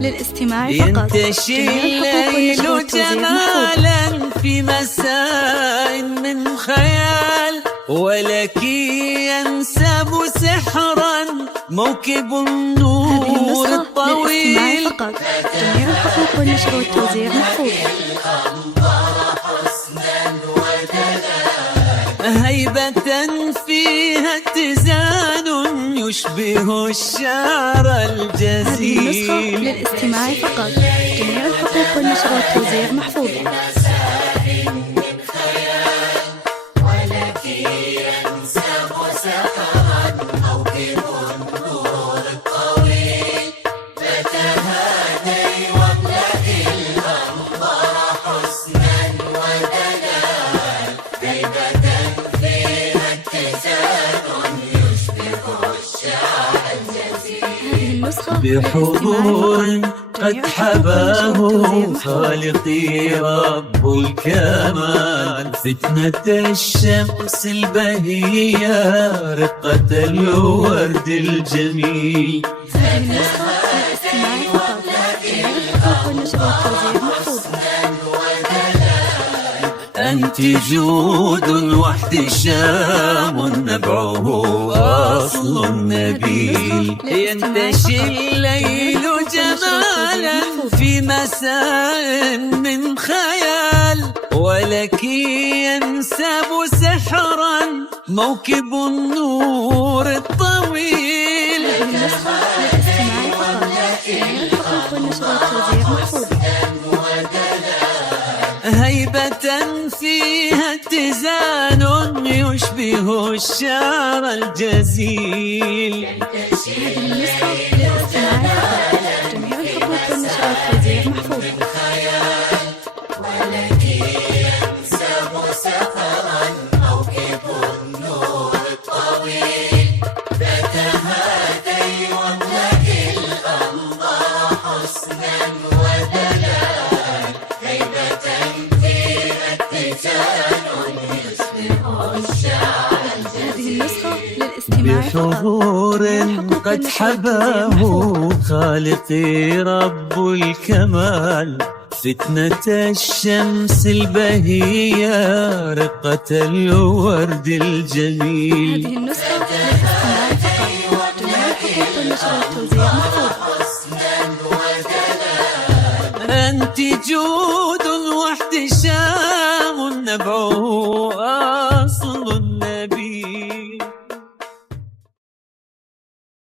للاستماع فقط. ينتشي الليل جمالا في مساء من خيال، ولك ينسب سحرا موكب النور الطويل. فقط. جميع الحقوق والنشر والتوزيع محفوظ. هيبة فيها اتزان يشبه الشعر الجزيل. هذه النسخة للاستماع فقط. جميع الحقوق والنشر والتوزيع محفوظ. بحضور قد حباه خالقي رب الكمال، فتنة الشمس البهية رقة الورد الجميل. هذه النسخة للاستماع فقط. جميع الحقوق والنشر والتوزيع محفوظ. أنت جود واحتشام نبعه أصل نبيل. ينتشي الليل جمالا في مساء من خيال، ولك ينسب سحرا موكب النور الطويل. هذه النسخة للاستماع فقط. جميع الحقوق والنشر والتوزيع محفوظ. هيبة فيها اتزان يشبه الشعر الجزيل. هذه النسخة للاستماع فقط. جميع الحقوق والنشر والتوزيع محفوظ. بحضور قد حباه خالقي رب الكمال، فتنة الشمس البهية رقة الورد الجميل. هذه النسخة للاستماع فقط. جميع الحقوق والنشر والتوزيع محفوظ. أنت جود